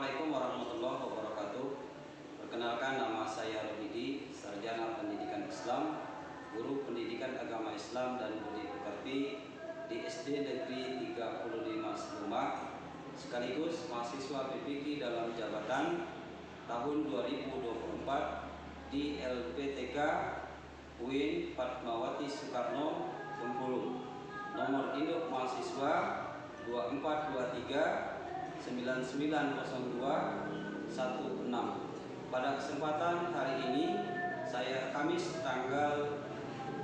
Assalamualaikum warahmatullahi wabarakatuh. Perkenalkan, nama saya Rohidi, Sarjana Pendidikan Islam, Guru Pendidikan Agama Islam dan Budi Pekerti di SD Negeri 35 Seluma, sekaligus mahasiswa PPK dalam jabatan tahun 2024 di LPTK UIN Fatmawati Soekarno, Bengkulu. Nomor induk mahasiswa 2423 990216. Pada kesempatan hari ini, saya Kamis tanggal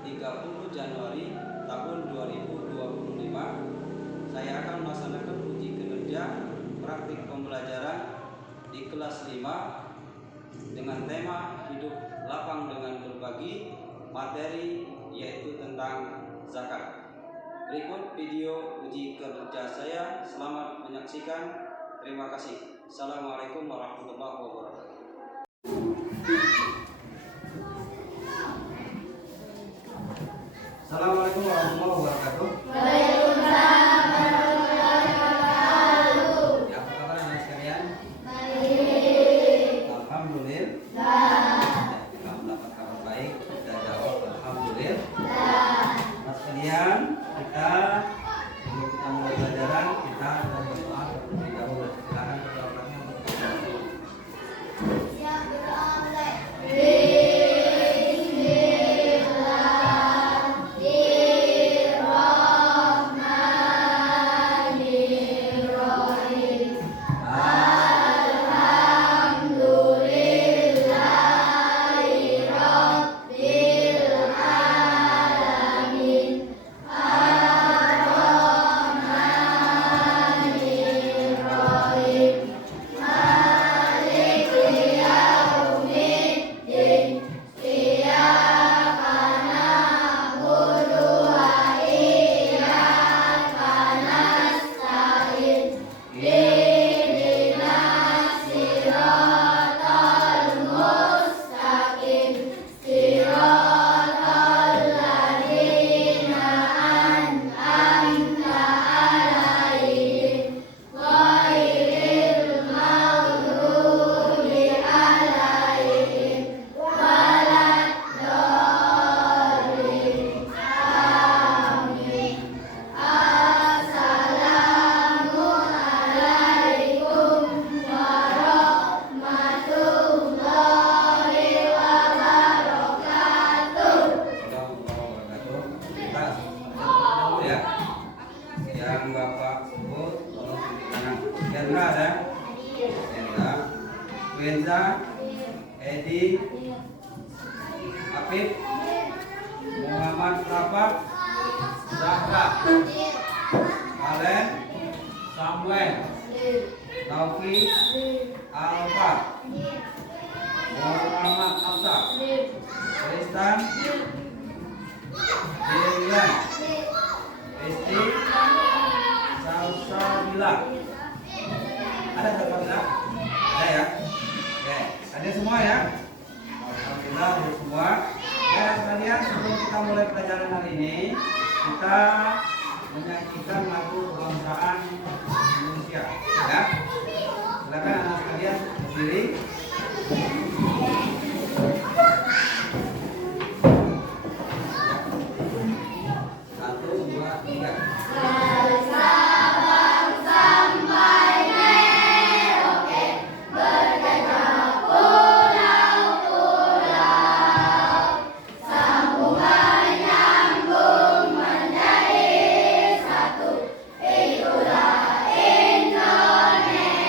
30 Januari tahun 2025, saya akan melaksanakan uji kinerja praktik pembelajaran di kelas 5 dengan tema hidup lapang dengan berbagi, materi yaitu tentang zakat. Berikut video uji kerja saya. Selamat menyaksikan. Terima kasih. Assalamualaikum warahmatullahi wabarakatuh. Assalamualaikum warahmatullahi wabarakatuh. Waalaikumsalam warahmatullahi wabarakatuh. Ya, apa kabar anak sekalian? Baik. Alhamdulillah. Kita mendapat kabar baik. Kita jawab alhamdulillah. Anak sekalian, sebelum kita mulai pelajaran, kita berdoa terlebih dahulu. Silakan berdoa untuk yang Bapak sebut, tolong tunjukkan tangan. Hendra ada? Hendra, Wenza, Edi, Apip, Muhammad Rafa, Zahra, Alen, Samuel, Taufi, Alfa, Muhammad Absa, Tristan, Dilian, Esti, Salsabila. Ada Salsabila? Ada ya? Oke, ada semua ya? Alhamdulillah ada semua. Ya sekalian, sebelum kita mulai pelajaran hari ini, kita menyanyikan lagu kebangsaan Indonesia. Ya? Silakan anak sekalian berdiri. Satu, dua, tiga. Itulah Indonesia.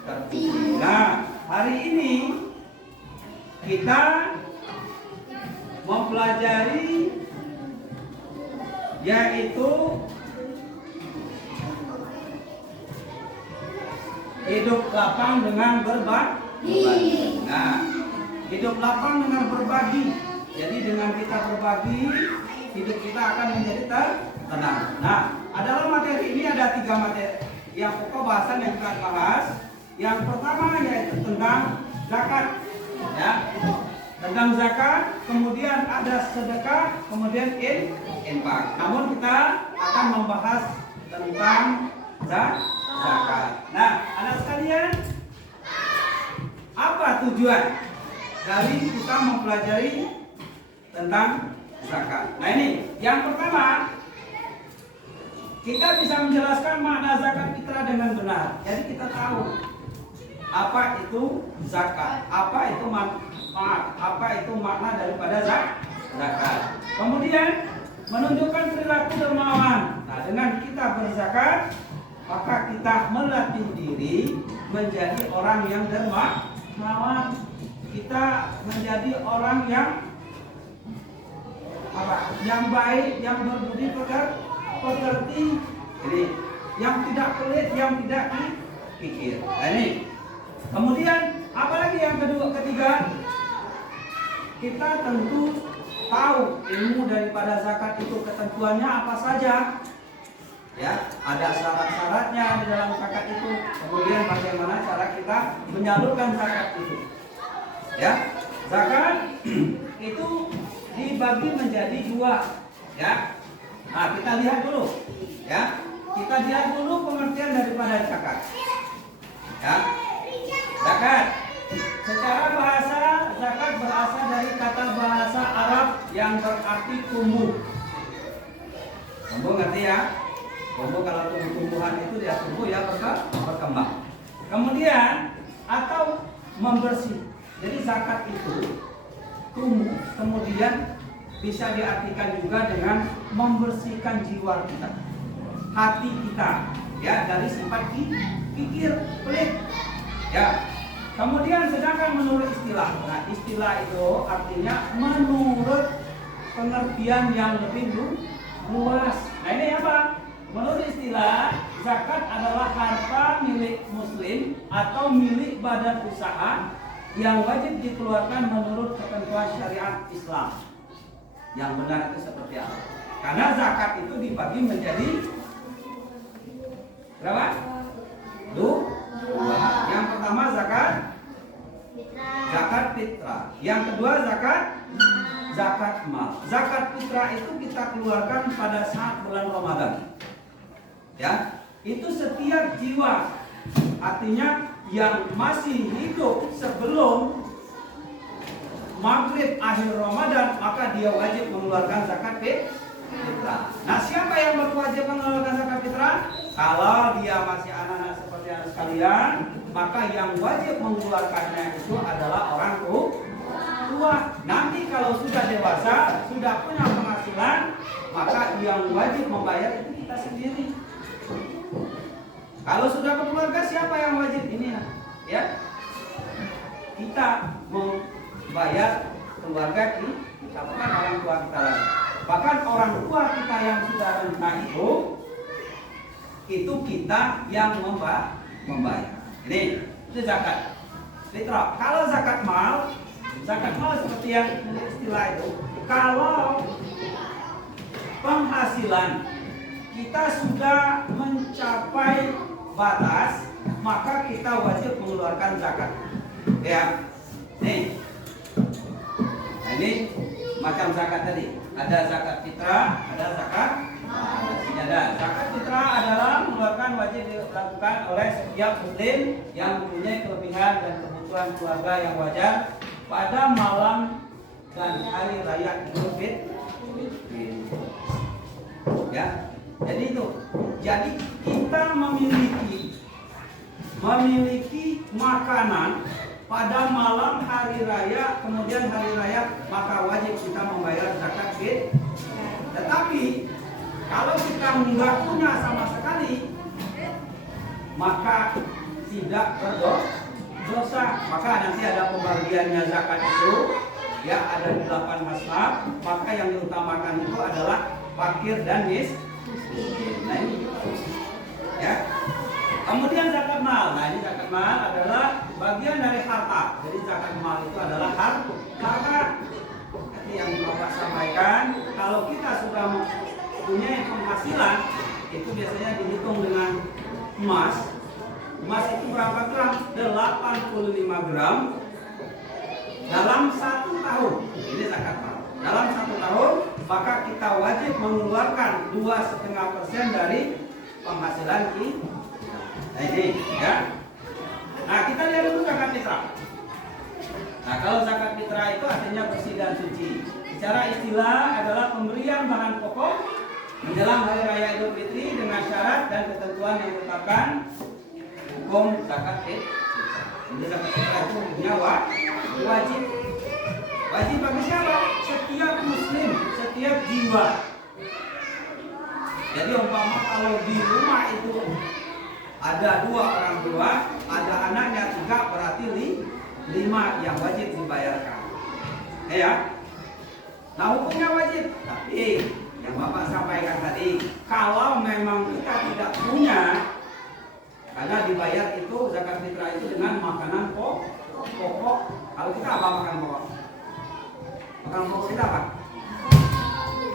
terpuji. Nah, hari ini kita mempelajari yaitu hidup lapang dengan berbagi. Nah, hidup lapang dengan berbagi. Jadi dengan kita berbagi, hidup kita akan menjadi tenang. Nah, dalam materi ini ada 3 materi yang pokok bahasan yang kita bahas. Yang pertama yaitu tentang zakat, ya, tentang zakat. Kemudian ada sedekah, kemudian infak. Namun kita akan membahas tentang zakat. Nah, anak sekalian, apa tujuan dari kita mempelajari tentang zakat? Nah, ini yang pertama, kita bisa menjelaskan makna zakat fitrah dengan benar. Jadi kita tahu apa itu zakat, apa itu apa itu makna daripada zakat. Kemudian menunjukkan perilaku dermawan. Nah, dengan kita berzakat, maka kita melatih diri menjadi orang yang dermawan. Kita menjadi orang yang yang baik, yang berbudi pekerti, jadi yang tidak pelit, yang tidak dipikir. Nah, ini. Kemudian apalagi yang ketiga, kita tentu tahu ilmu daripada zakat itu ketentuannya apa saja. Ya, ada syarat-syaratnya di dalam zakat itu. Kemudian bagaimana cara kita menyalurkan zakat itu. Ya, zakat itu dibagi menjadi 2. Ya. Nah, kita lihat dulu. Ya, kita lihat dulu pengertian daripada zakat. Ya. Zakat secara bahasa, zakat berasal dari kata bahasa Arab yang berarti tumbuh. Tumbuh ngerti ya? Tumbuh, kalau tumbuh-tumbuhan itu dia tumbuh ya, berkembang. Kemudian atau membersih. Jadi zakat itu tumbuh, kemudian bisa diartikan juga dengan membersihkan jiwa kita, hati kita, ya, dari sifat pikir pelit. Ya. Kemudian sedangkan menurut istilah, nah istilah itu artinya menurut pengertian yang lebih luas. Nah, ini apa? Menurut istilah, zakat adalah harta milik muslim atau milik badan usaha yang wajib dikeluarkan menurut ketentuan syariat Islam. Yang benar itu seperti apa? Karena zakat itu dibagi menjadi berapa? 2. Yang pertama zakat fitrah. Yang kedua zakat mal. Zakat fitrah itu kita keluarkan pada saat bulan Ramadan. Ya, itu setiap jiwa. Artinya yang masih hidup sebelum maghrib akhir Ramadan, maka dia wajib mengeluarkan zakat fitrah. Nah, siapa yang berwajib mengeluarkan zakat fitrah? Kalau dia masih anak-anak seperti anak sekalian, maka yang wajib mengeluarkannya itu adalah orang tua. Nanti kalau sudah dewasa, sudah punya penghasilan, maka yang wajib membayar itu kita sendiri. Kalau sudah berkeluarga, siapa yang wajib? Ini ya, kita membayar keluarga kita, bukan orang tua kita lagi. Bahkan orang tua kita yang sudah renta itu kita yang membayar. Ini itu zakat fitrah. Kalau zakat mal seperti yang istilah itu, kalau penghasilan kita sudah mencapai batas, maka kita wajib mengeluarkan zakat. Ya, nih. Nah, ini macam zakat tadi. Ada zakat fitrah, ada zakat sejadah. Zakat fitrah adalah mengeluarkan wajib dilakukan oleh setiap muslim yang mempunyai kelebihan dan kebutuhan keluarga yang wajar pada malam dan hari raya Idul Fitri. Ya, jadi itu. Jadi kita memiliki makanan pada malam hari raya, kemudian hari raya, maka wajib kita membayar zakat fitrah. Tetapi kalau kita nggak punya sama sekali, maka tidak berdosa. Maka nanti ada pembagiannya zakat itu, ya ada 8 masnaf. Maka yang diutamakan itu adalah fakir dan miskin. Nah ini, ya. Kemudian zakat mal. Nah ini zakat mal adalah bagian dari harta. Jadi zakat mal itu adalah harta. Nanti yang Bapak sampaikan, kalau kita sudah mempunyai penghasilan, itu biasanya dihitung dengan emas. Emas itu berapa gram? 85 gram dalam 1 tahun. Ini zakat mal. Dalam 1 tahun, maka kita wajib mengeluarkan 2,5% dari penghasilan kita. Nah ini, ya. Nah kita lihat dulu zakat fitrah. Nah kalau zakat fitrah itu artinya bersih dan suci. Secara istilah adalah pemberian bahan pokok menjelang hari raya Idul Fitri dengan syarat dan ketentuan yang ditetapkan hukum zakat fitrah. Jadi zakat fitrah itu hukumnya wajib. Wajib bagi siapa? Setiap muslim, setiap jiwa. Jadi umpama kalau di rumah itu ada 2 orang tua, ada anaknya 3, berarti 5 yang wajib dibayarkan. Ya. Nah hukumnya wajib. Tapi yang Bapak sampaikan tadi, kalau memang kita tidak punya, karena dibayar itu zakat fitrah itu dengan makanan pokok. Kalau kita apa makan pokok? Makanan pokok kita apa?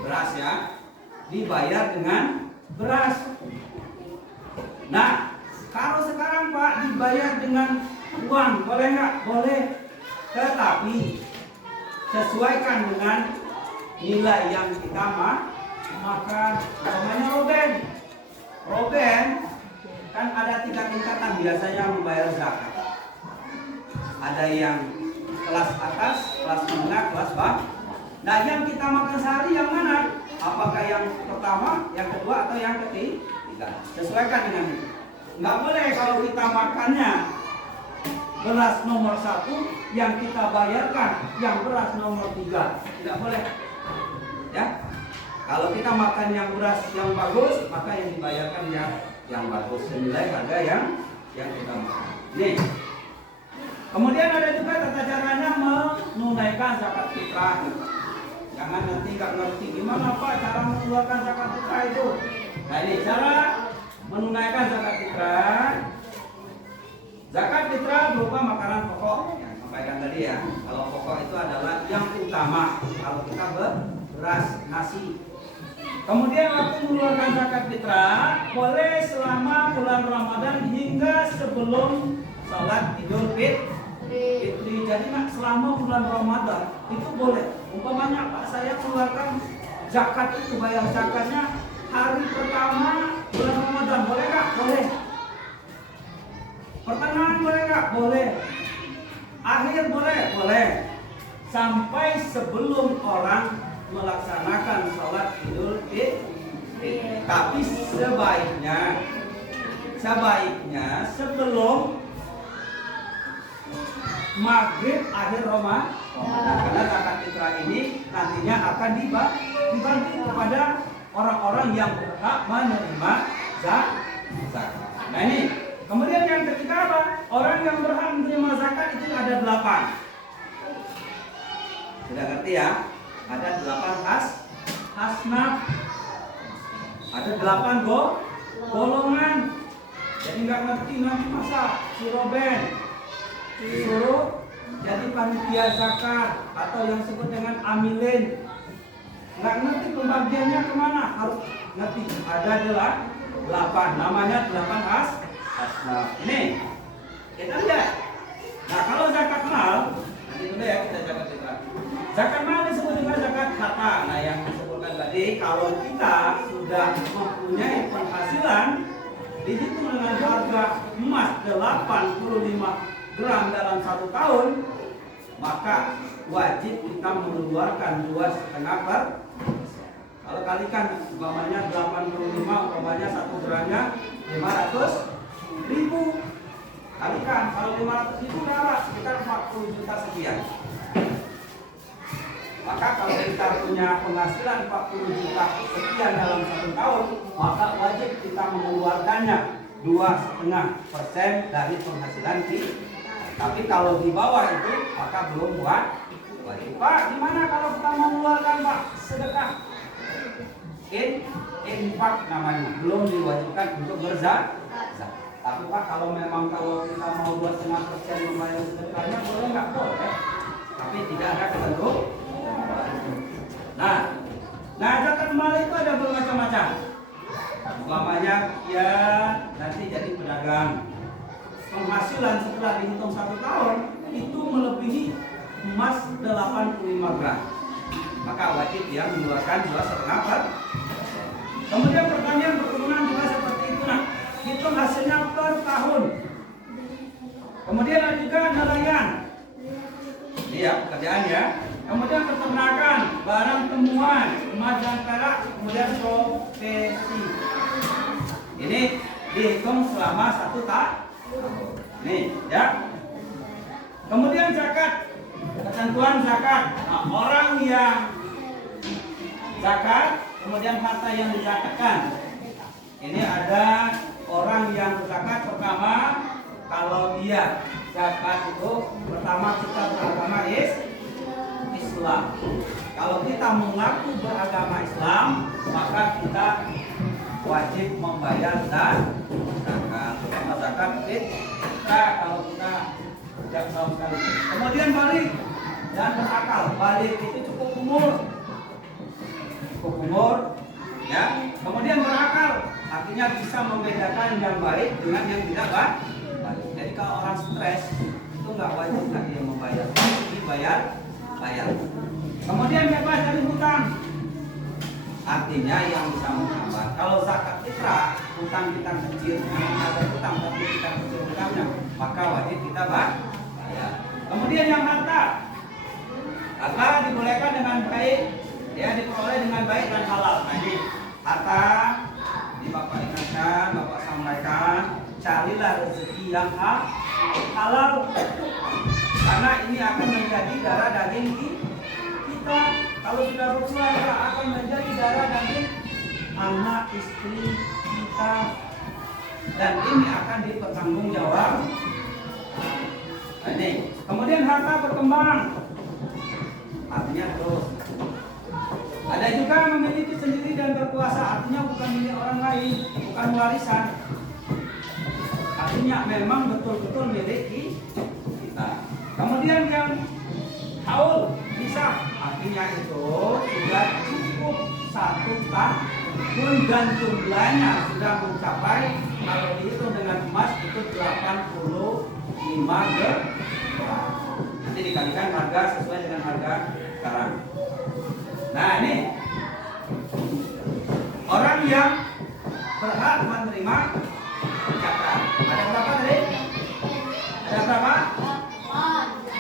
Beras, ya. Dibayar dengan beras. Nah, kalau sekarang Pak dibayar dengan uang, boleh nggak? Boleh. Tetapi sesuaikan dengan nilai yang kita makan. Namanya Roben kan ada 3 tingkatan biasanya membayar zakat. Ada yang kelas atas, kelas menengah, kelas bawah. Nah, yang kita makan sehari yang mana? Apakah yang pertama, yang kedua, atau yang ketiga? Sesuaikan dengan itu. Nggak boleh kalau kita makannya beras nomor 1, yang kita bayarkan yang beras nomor 3. Tidak boleh. Ya. Kalau kita makan yang beras yang bagus, maka yang dibayarkan yang bagus senilai harga yang kita makan. Nih. Kemudian ada juga tata caranya menunaikan zakat fitrah. Jangan nanti nggak ngerti gimana Pak cara mengeluarkan zakat fitrah itu. Nah ini cara menunaikan zakat fitrah. Zakat fitrah berupa makanan pokok yang sampaikan tadi ya. Kalau pokok itu adalah yang utama. Kalau kita beras, nasi. Kemudian waktu mengeluarkan zakat fitrah boleh selama bulan Ramadan hingga sebelum sholat Idul Fitri. Jadi selama bulan Ramadan itu boleh. Umpamanya Pak saya keluarkan zakat itu, bayar zakatnya hari pertama bulan Ramadan, boleh nggak? Boleh. Pertengahan boleh nggak? Boleh. Akhir boleh? Boleh. Sampai sebelum orang melaksanakan sholat Idul Fitri. Tapi sebaiknya sebelum maghrib akhir Ramadan, karena zakat fitrah ini nantinya akan dibagi kepada orang-orang yang berhak menerima zakat. Nah ini, kemudian yang ketiga apa? Orang yang berhak menerima zakat itu ada 8. Sudah ngerti ya? Ada 8 asnaf, ada 8 golongan. Jadi nggak ngerti nanti masa si Roben disuruh jadi panitia zakat atau yang disebut dengan amilin. Nggak ngerti pembagiannya kemana, harus ngerti. Ada 8, namanya 8 asnaf. Ini kita lihat. Nah kalau zakat mal, nanti dulu ya kita zakat fitrah. Zakat mal disebut dengan zakat harta. Nah yang disebutkan tadi, kalau kita sudah mempunyai penghasilan dihitung dengan harga emas 85 gram dalam 1 tahun, maka wajib kita mengeluarkan 2,5%. Kalau kalikan umpamanya 85, umpamanya 1 gramnya 500.000. Kalikan kalau 500.000 berapa? Sekitar 40 juta sekian. Maka kalau kita punya penghasilan 40 juta sekian dalam 1 tahun, maka wajib kita mengeluarkannya 2,5% dari penghasilan kita. Tapi kalau di bawah itu maka belum wajib. Pak, gimana kalau kita mau mengeluarkan Pak sedekah? Infak namanya, belum diwajibkan untuk berzakat. Tapi Pak, kalau kita mau 2,5% membayar sedekahnya boleh nggak? Boleh. Tapi tidak ada ketentuan. Nah, zakat mal itu ada bermacam-macam. Umpamanya ya nanti jadi pedagang, penghasilan setelah dihitung 1 tahun itu melebihi emas 85 gram, maka wajib dia mengeluarkan 2,5%. Kemudian pertanian perkebunan juga seperti itu. Nah, hitung hasilnya per tahun. Kemudian ada juga nelayan, ini ya pekerjaan ya. Kemudian peternakan, barang temuan, emas dan perak, kemudian profesi. Ini dihitung selama 1 tahun. Nih ya. Kemudian zakat, ketentuan zakat. Nah, orang yang zakat, kemudian harta yang dizakatkan. Ini ada orang yang zakat pertama, kalau dia zakat itu pertama kita beragama Islam. Kalau kita mengaku beragama Islam, maka kita wajib membayar zakat. Pertama zakat kita kalau kita sejak tahun sekali. Kemudian balik dan berakal. Balik itu cukup umur, ya. Kemudian berakal, artinya bisa membedakan yang baik dengan yang tidak baik. Jadi kalau orang stres itu nggak wajib lagi yang membayar, dibayar. Kemudian bebas dari hutang, artinya yang bisa menghambat. Kalau zakat fitrah, hutang kita kecil, ada hutang tapi kita kecil hutangnya, maka wajib kita bayar. Kemudian yang harta dibolehkan dengan baik, ya diperoleh dengan baik dan halal. Nah ini harta, di Bapak ingatkan, Bapak sampaikan, carilah rezeki yang halal, karena ini akan menjadi darah daging kita. Kalau sudah berkeluarga akan menjadi darah daging anak istri kita, dan ini akan dipertanggungjawab. Nah, ini. Kemudian harta berkembang, artinya terus. Ada juga memiliki sendiri dan berkuasa, artinya bukan milik orang lain, bukan warisan. Artinya memang betul-betul milik kita. Kemudian yang haul bisa, artinya itu sudah cukup 1 tahun dan jumlahnya sudah mencapai, kalau dihitung dengan emas itu 85 gram. Nanti dikalikan harga sesuai dengan harga sekarang. Nah ini orang yang berhak menerima zakat. Ada berapa tadi? Ada berapa?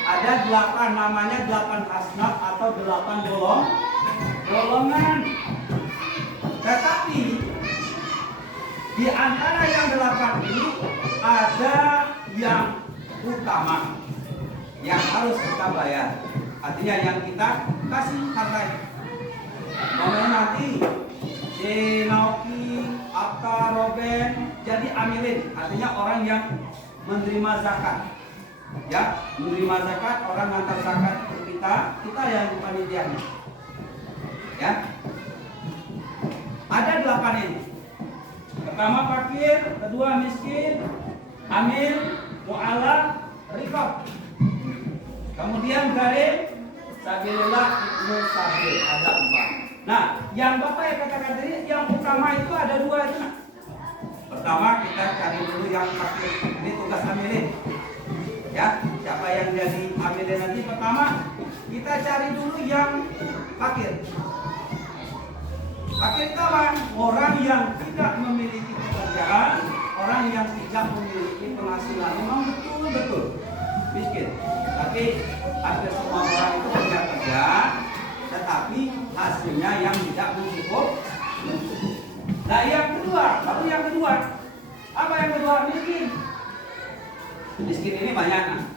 Ada 8, namanya 8 asnaf atau 8 golongan. Tetapi di antara yang 8 ini ada yang utama yang harus kita bayar. Artinya yang kita kasih harta. Namanya nanti si Nauki, Akka, Roben jadi amilin, artinya orang yang menerima zakat. Ya, menerima zakat, orang ngantar zakat ke kita yang panitianya. Ya. Ada 8 ini. Pertama fakir, kedua miskin, amil, mu'alaf, riqab. Kemudian garim, sabilillah, ibnu sabil, ada 4. Nah, yang Bapak yang katakan tadi, yang utama itu ada 2 itu. Nah. Pertama kita cari dulu yang fakir. Ini tugas amilin. Ya, siapa yang jadi amilin nanti? Pertama kita cari dulu yang fakir. Fakir itu apa? Orang yang tidak memiliki pekerjaan, orang yang tidak memiliki penghasilan. Memang betul-betul miskin. Tapi hampir semua orang itu punya kerja, tetapi hasilnya yang tidak mencukupi. Nah yang kedua, lalu yang kedua, apa yang kedua? Miskin. Miskin ini banyak,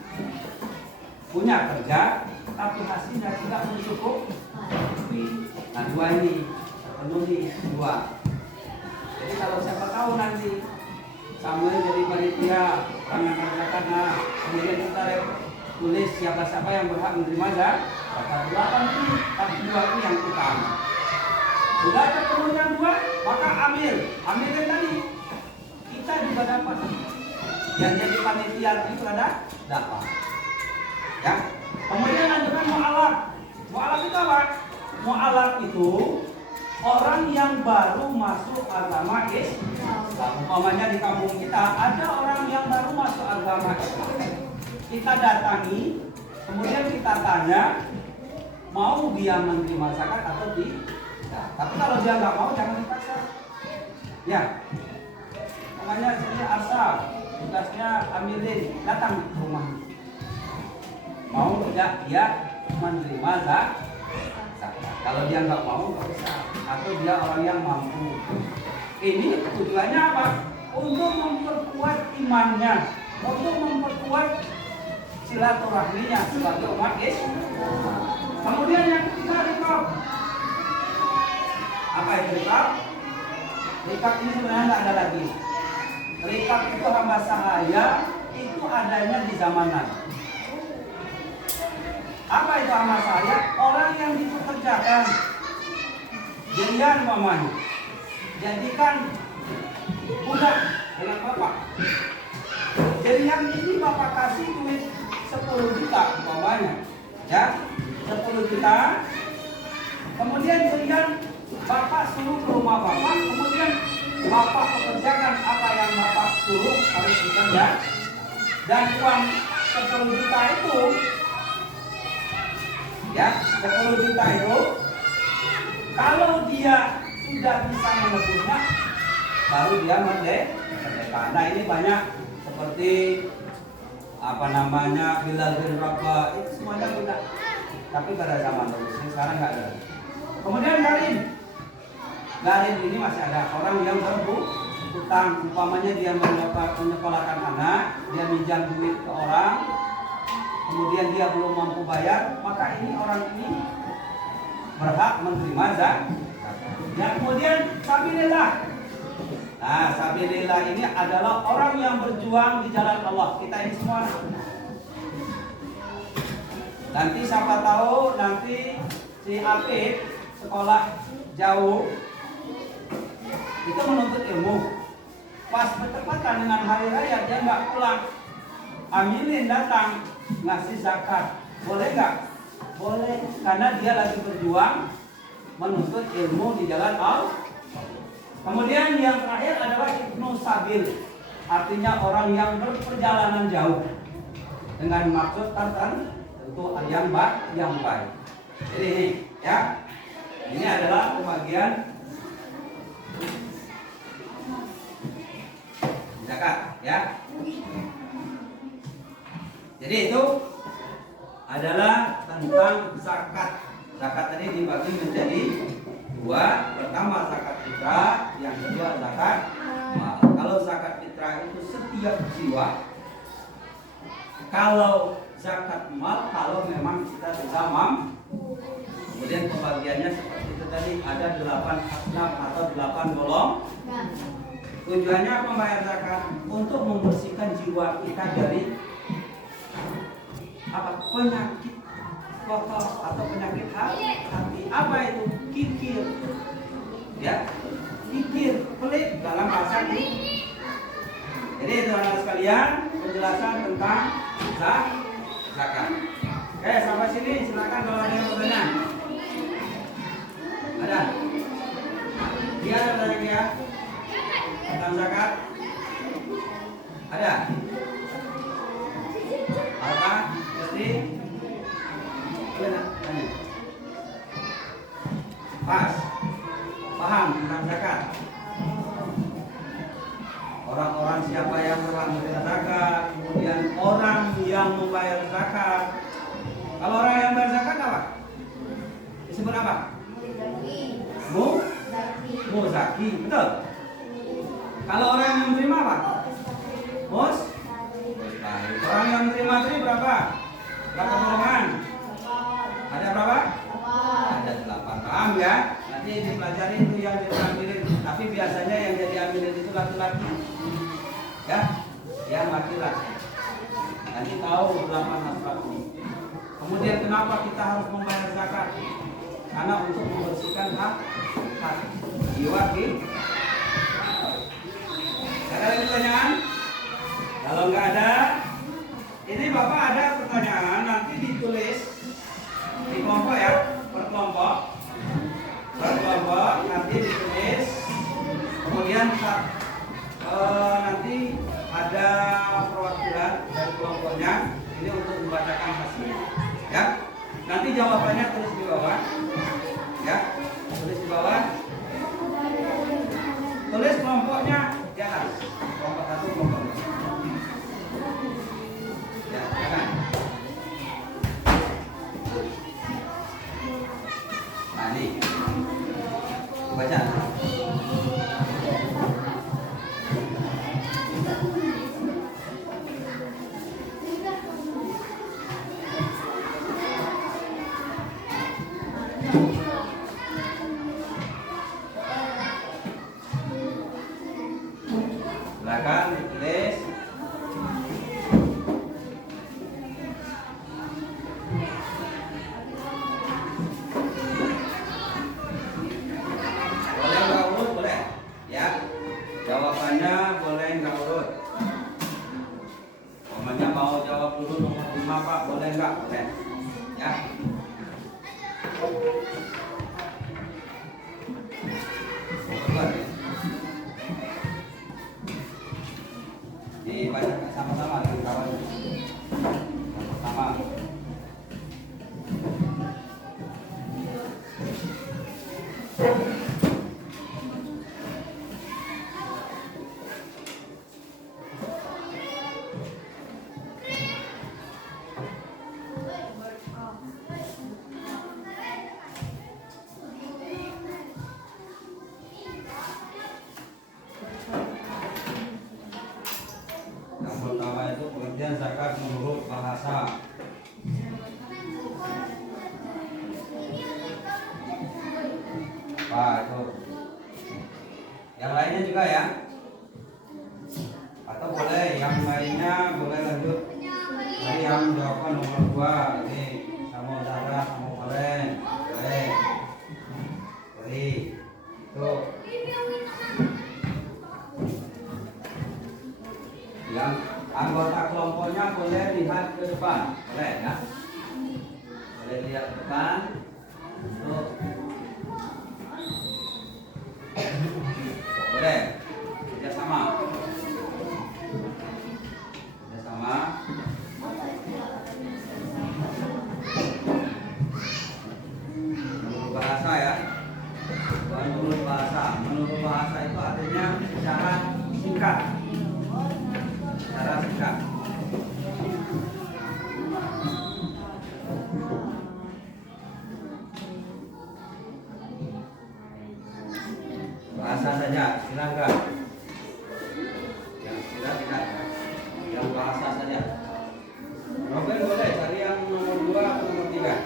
punya kerja, tapi hasilnya tidak mencukupi. Nah 2 ini penuhi 2. Jadi kalau siapa tahu nanti Samuel jadi panitia pengantar zakat. Nah, kemudian kita tulis siapa-siapa yang berhak menerima zakat. 8 ini, tapi 2 ini yang utama. Sudah terpenuhi yang 2, maka amil yang tadi kita juga dapat. Yang jadi panitia itu ada dapat. Ya. Kemudian lanjutkan mu'alaf. Mu'alaf itu apa? Mu'alaf itu orang yang baru masuk agama Islam. Umpamanya di kampung kita ada orang yang baru masuk agama Islam. Kita datangi, kemudian kita tanya, mau dia menerima zakat atau tidak. Tapi kalau dia nggak mau, jangan dipaksa. Ya, namanya sini asal, tugasnya ambilin, datang ke rumah. Mau tidak dia menerima zakat. Kalau dia nggak mau, nggak bisa. Atau dia orang yang mampu. Ini tujuannya apa? Untuk memperkuat imannya, untuk memperkuat silaturahminya sebagai umat Islam. Kemudian yang ketiga, rikab. Apa itu rikab? Rikab ini sebenarnya nggak ada lagi. Rikab itu hamba sahaya, itu adanya di zaman Nabi. Apa itu hamba sahaya? Orang yang dipekerjakan. Jadian mamanya. Jadikan budak dengan bapak. Jadi yang ini bapak kasih duit 10 juta umpamanya, ya 10 juta. Kemudian jadian bapak suruh ke rumah bapak, kemudian bapak pekerjakan apa yang bapak suruh harus bekerja. Dan uang 10 juta itu, ya 10 juta itu, kalau dia sudah bisa menebusnya, baru dia merdeka. Nah ini banyak seperti apa namanya Bilal bin Rabah, itu semuanya sudah. Tapi pada zaman dulu, sekarang nggak ada. Kemudian garin ini masih ada orang yang berhutang, umpamanya dia menyekolahkan anak, dia minjam duit ke orang, kemudian dia belum mampu bayar, maka ini orang ini berhak menerima zakat. Dan kemudian sabilillah. Nah, sabilillah ini adalah orang yang berjuang di jalan Allah. Kita ini semua. Nanti siapa tahu nanti si Apip sekolah jauh itu menuntut ilmu. Pas bertepatan dengan hari raya dia nggak pulang. Amilin datang ngasih zakat. Boleh nggak? Boleh, karena dia lagi berjuang menuntut ilmu di jalan Allah. Kemudian yang terakhir adalah ibnu sabil, artinya orang yang berperjalanan jauh dengan maksud tertentu yang baik. Jadi ini, ya, ini adalah pembagian zakat, ya. Jadi itu adalah tentang zakat. Zakat tadi dibagi menjadi 2. Pertama zakat fitrah, yang kedua zakat mal. Kalau zakat fitrah itu setiap jiwa. Kalau zakat mal, kalau memang kita bisa mampu. Kemudian pembagiannya seperti itu tadi, ada 8 asnaf atau 8 golong. Tujuannya membayar zakat untuk membersihkan jiwa kita dari penyakit kotor atau penyakit hati. Apa itu? Kikir, ya, kikir, pelit dalam bahasa ini. Jadi itu anak sekalian penjelasan tentang zakat. Oke, sampai sini silakan kalau ada yang bertanya. Ada? Dia ada lagi ya tentang zakat? Ada? Apa? Jadi pas paham tentang zakat. Orang-orang siapa yang berhak menerima zakat, kemudian orang yang membayar zakat. Kalau orang yang bayar zakat apa? Disebut apa? Muzaki, betul. Kalau orang yang menerima apa? Orang yang menerima tadi berapa? Berapa golongan? Ada berapa? Ada 8. Paham ya? Nanti dipelajari itu yang diambilin. Tapi biasanya yang jadi ambilin itu laki-laki. Ya, yang laki-laki. Nanti tahu 8 nafkah ini. Kemudian kenapa kita harus membayar zakat? Karena untuk membersihkan hak jiwa kita. Ada lagi pertanyaan? Kalau nggak ada, ini Bapak ada pertanyaan, nanti ditulis di kelompok ya, per kelompok nanti ditulis. Kemudian nanti ada perwakilan dari kelompoknya ini untuk membacakan hasilnya. Ya, nanti jawabannya tulis di bawah. Ya, tulis di bawah. Tulis kelompoknya di atas. Kelompok 1, kelompok 2. Ya, jangan. Nah, ini. Baca. Silakan ditulis. Boleh nggak urut? Boleh. Ya. Jawabannya boleh nggak urut. Namanya mau jawab dulu nomor 5 Pak, boleh nggak? Boleh. Ya. Dibaca sama-sama dengan kawan. Yang pertama. Yang pertama itu pengertian zakat menurut bahasa. Pak itu. Yang lainnya juga ya. Atau boleh yang lainnya boleh lanjut. Jadi yang jawaban nomor 2 ini sama udara sama boleh. Boleh. Beri. Itu. Yang anggota kelompoknya boleh lihat ke depan, boleh ya? Boleh lihat ke depan. Tuh. Boleh. Kerjasama. Kerjasama. Menurut bahasa ya. Menurut bahasa. Menurut bahasa itu artinya secara singkat. Secara singkat. Bahasa saja, silakan. Yang istilah tidak, yang bahasa saja. Robin boleh cari yang nomor 2 atau nomor 3.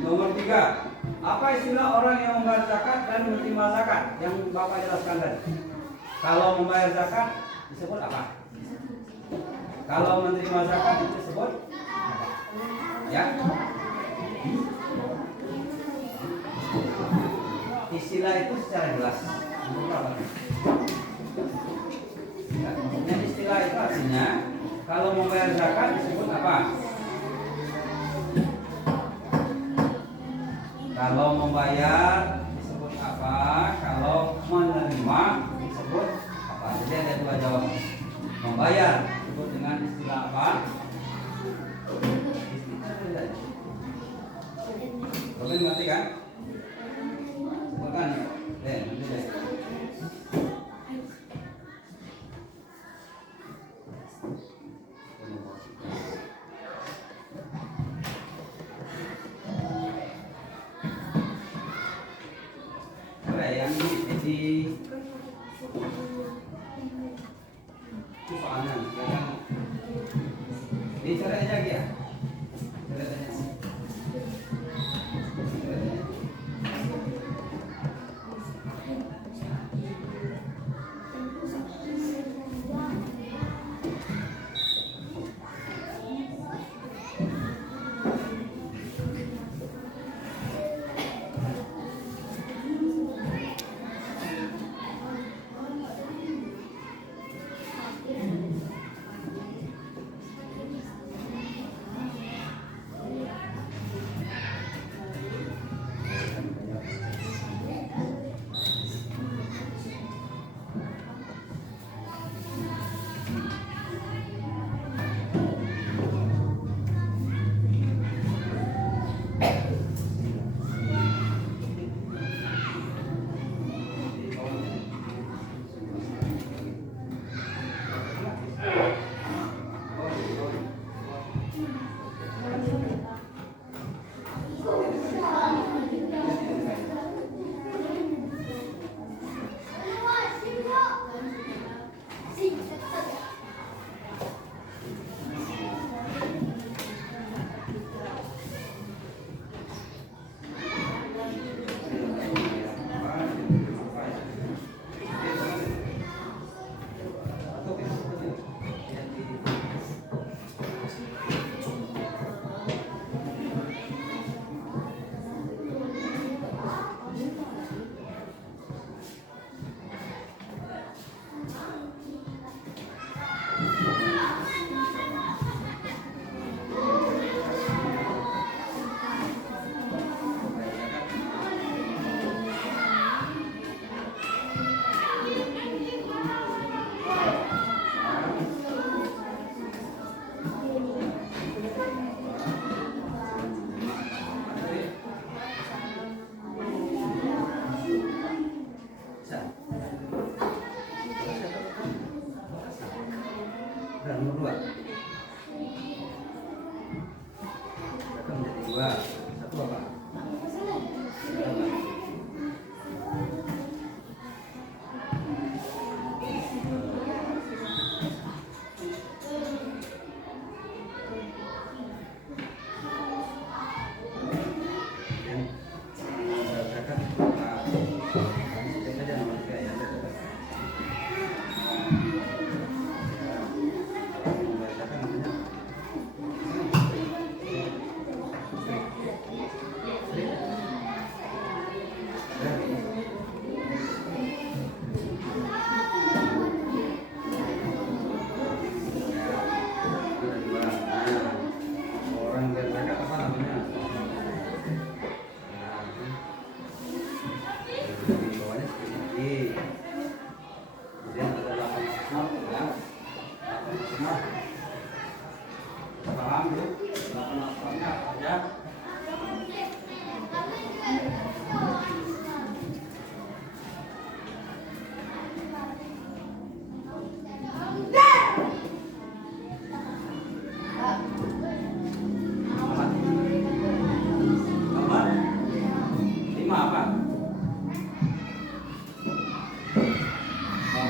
Nomor 3. Apa istilah orang yang membayar zakat dan menerima zakat yang Bapak jelaskan tadi? Kalau membayar zakat disebut apa? Kalau menerima zakat disebut apa? Ya. Istilah itu secara jelas untuk apa? Ya, maksudnya istilah itu artinya kalau membayar zakat disebut apa? Kalau membayar disebut apa? Kalau menerima disebut apa? Jadi ada 2 jawaban. Membayar disebut dengan istilah apa? Robin ngerti kan? Bukan, nanti deh. Boleh yang di soalnya yang dicari aja ya. Cari aja.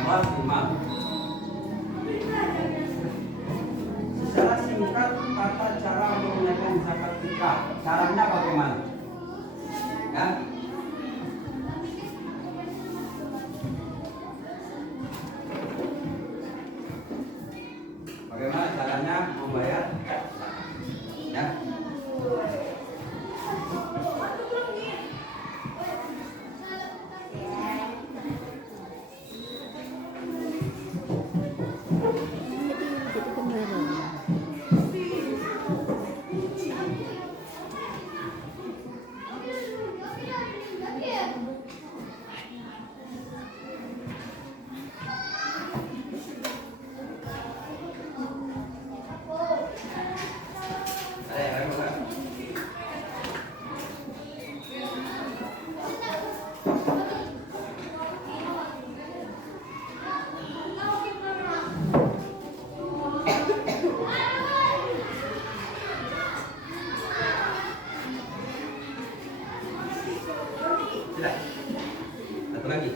tambah 5. Secara singkat tata cara menunaikan zakat fitrah. Caranya bagaimana? Ya. Bagaimana caranya membayar? Ya. Ada yang lain bukan? Tidak. Satu lagi.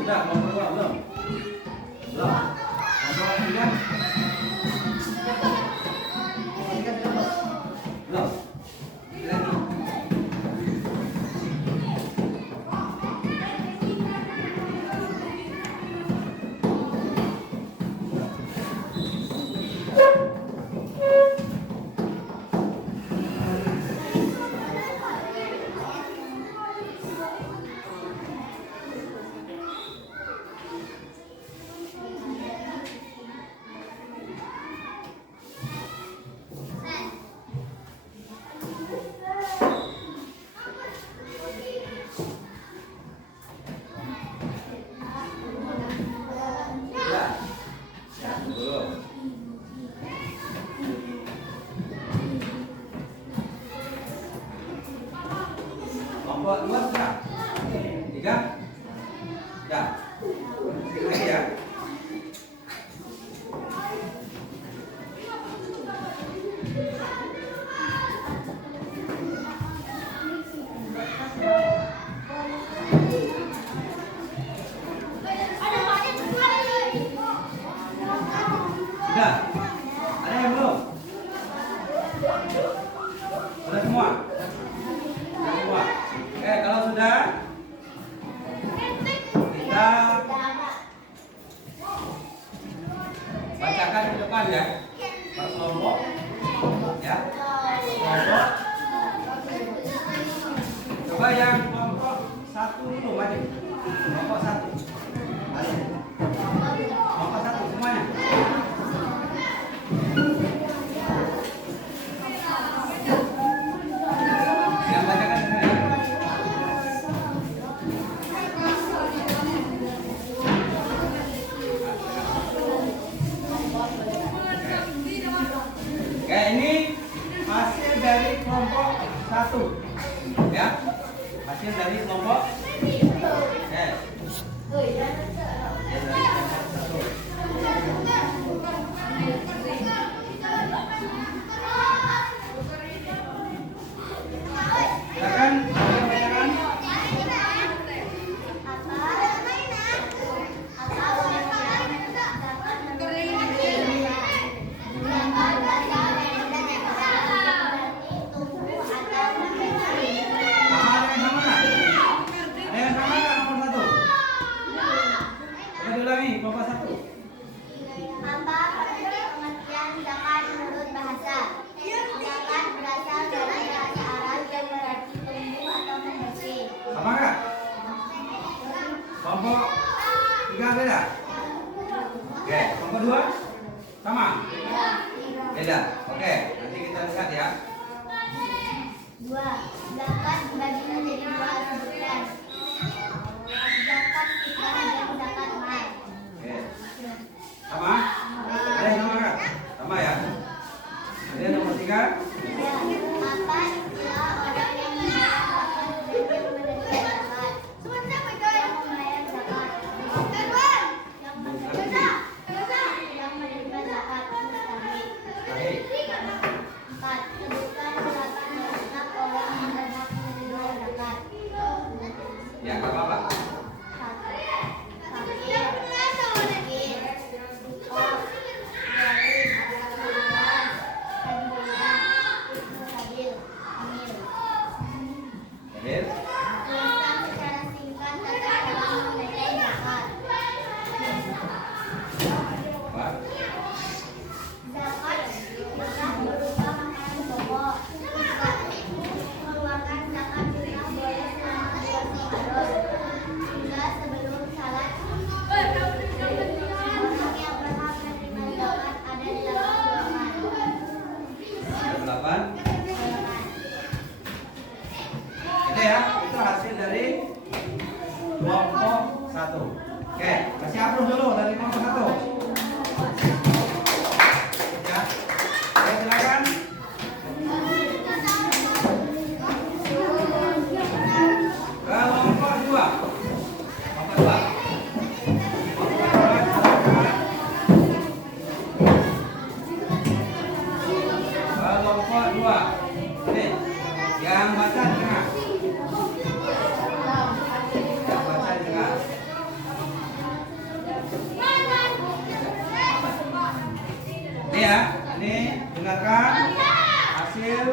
Sudah, mau keluar belum? Belum. Mau keluar tiga? Belum. Lagi. Kelompok 2 sudah? 3? Ya. Lagi ya. Sudah? Ada yang belum? Sudah semua? Sudah semua? Kalau sudah, kita bacakan di depan ya, per kelompok, ya, kelompok. Coba yang kelompok 1 dulu, mari. Kelompok 1, mari. Kelompok 1 semuanya. Yang bacakan semuanya. Oke, ini hasil dari kelompok 1, ya, hasil dari kelompok. Oke. kelompok 1. Apa pengertian zakat menurut bahasa? Zakat berasal dari bahasa Arab yang berarti tumbuh atau membersih. Sama nggak? Kelompok 3 beda? Oke, kelompok 2? Sama? Beda. Oke, nanti kita lihat ya. 2. Zakat dibagi menjadi 2 sebutan. Zakat fitrah dan zakat mal. Oke. Sama? Sama nggak? Sama ya. Kemudian nomor 3. Ya, apa istilah orang yang membayar zakat dan yang menerima zakat? Yang membayar zakat. Yang menerima zakat mustahik. Baik. 4. Sebutkan 8 mazhab orang yang berhak menerima zakat. Ya, nggak apa-apa. Hadir. Tuliskan secara singkat tata cara menunaikan zakat. Apa? Zakat fitrah berupa makanan pokok. Mengeluarkan zakat fitrah boleh selama 2 Ramadan hingga sebelum salat. Orang yang berhak menerima zakat ada 8 golongan. Ada 8. Itu ya, itu hasil dari kelompok 1. Oke, kasih approve dulu dari kelompok 1. Ya. Oke, silakan. Kelompok 2. Kelompok 2. Kelompok 2. Ini yang baca di tengah. Yang baca di tengah. Ini ya, ini dengarkan hasil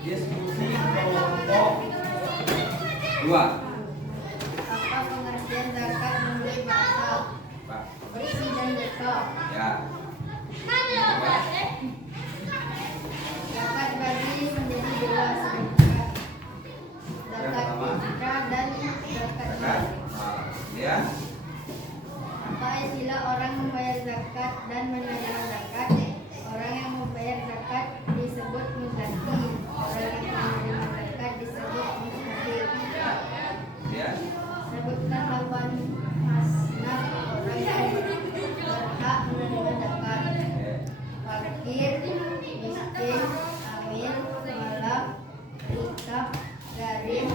diskusi kelompok 2. Apa pengertian zakat menurut bahasa? Pak. Bersih dan bekal. Ya. Zakat bagi menjadi 2 sebutan. Zakat fitrah dan zakat mal. Ya. Apa istilah orang membayar zakat dan menerima zakat? Orang yang membayar zakat disebut muzaki. Orang yang menerima zakat disebut mustahik. Ya. Sebutkan 8 mazhab orang yang berhak menerima zakat. Oke. Fakir, miskin, amil, malak, rikab, garim,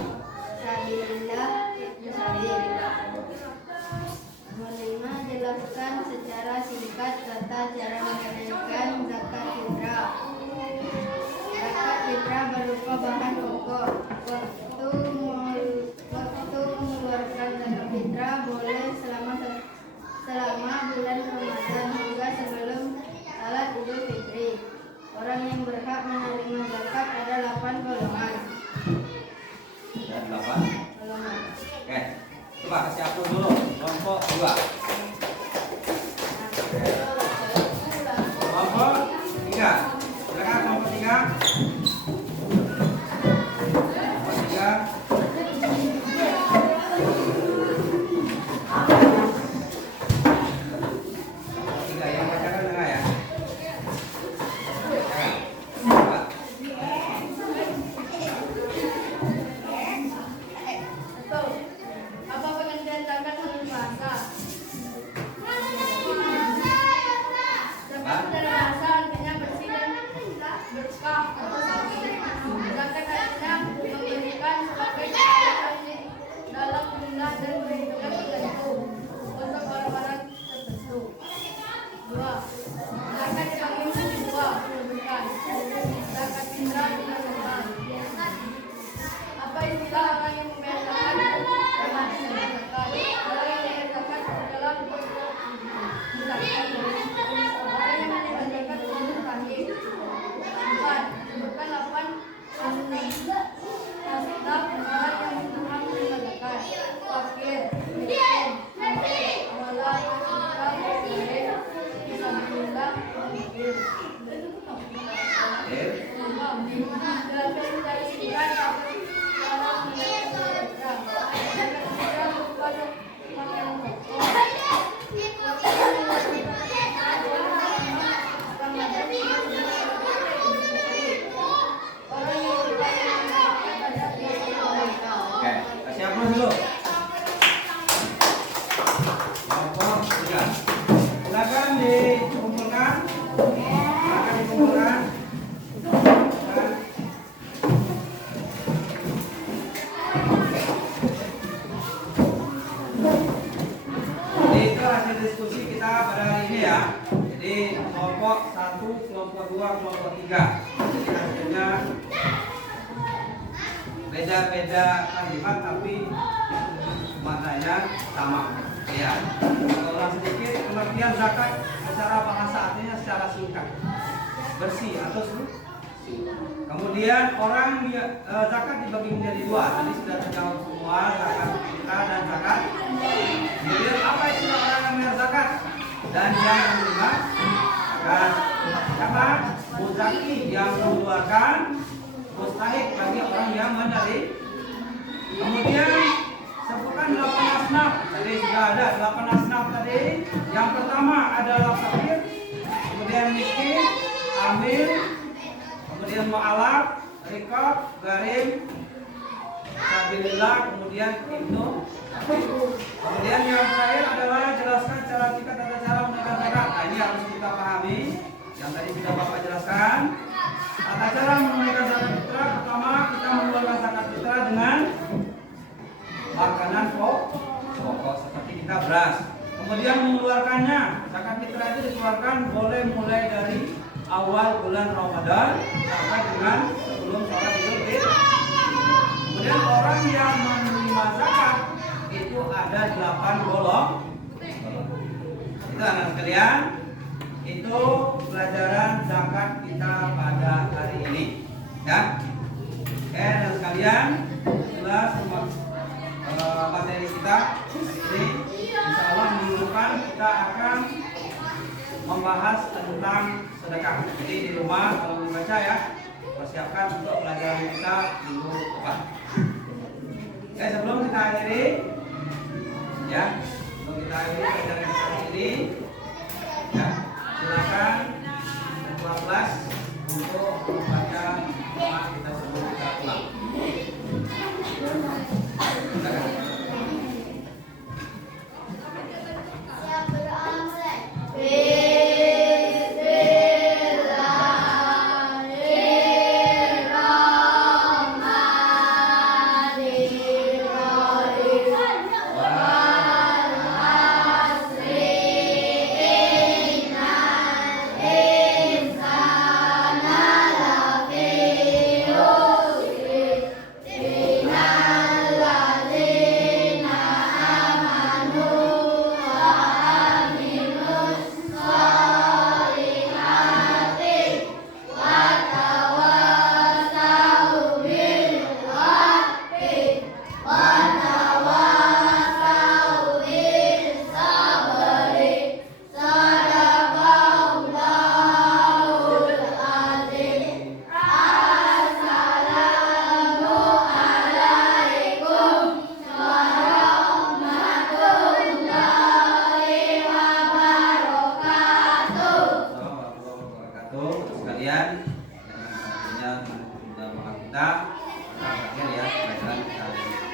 sabilillah, musabil. Menerima jelaskan secara singkat tata cara menunaikan zakat fitrah. Zakat fitrah berupa bahan pokok. Waktu mengeluarkan zakat fitrah boleh selama bulan Ramadan hingga sebelum salat Idul Fitri. Orang yang berhak menerima zakat ada 8 golongan. Ya, 8. Oke. Coba kasih approve dulu kelompok 2. Kelompok 3. Silakan kelompok 3. Kelompok 3. Kelompok 3 yang bacakan dengar ya. Bacakan. Coba. Apa pengertian zakat menurut bahasa? hasil diskusi kita pada hari ini ya. Jadi kelompok 1, kelompok 2, kelompok 3. Jadi hasilnya beda-beda kalimat tapi maknanya sama. Ya. Ulang sedikit pengertian zakat secara bahasa artinya secara singkat. Bersih atau suci. Kemudian orang zakat dibagi menjadi dua. Tadi sudah terjawab semua, zakat fitrah dan zakat. Kemudian apa istilah orang yang bayar zakat dan yang menerima zakat? Apa? Muzaki yang mengeluarkan, mustahik bagi orang yang menerima. Kemudian sebutkan 8 asnaf. Tadi sudah ada 8 asnaf tadi. Yang pertama adalah fakir, kemudian miskin, amil, kemudian mu'alaf, rikab, garim, sabilillah, kemudian ibnu. Kemudian yang terakhir adalah jelaskan cara kita tata cara menunaikan zakat. Nah, ini harus kita pahami. Yang tadi sudah Bapak jelaskan. Tata cara menunaikan zakat fitrah, pertama kita mengeluarkan zakat fitrah dengan makanan pokok seperti kita beras. Kemudian mengeluarkannya, zakat fitrah itu dikeluarkan boleh mulai dari awal bulan Ramadan sampai dengan sebelum sholat Idul Fitri. Kemudian orang yang menerima zakat itu ada 8 golong. Itu anak sekalian, itu pelajaran zakat kita pada hari ini. Ya, oke anak sekalian, jelas materi kita hari ini. Insya Allah minggu depan kita akan membahas tentang sedekah. Jadi di rumah kalau membaca ya, persiapkan untuk pelajaran kita minggu depan. Oke, sebelum kita akhiri ya, sebelum kita akhiri pelajaran kita hari ini ya, silakan ketua kelas untuk membaca doa kita sebelum kita pulang.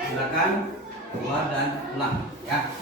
Silakan keluar dan pulang ya.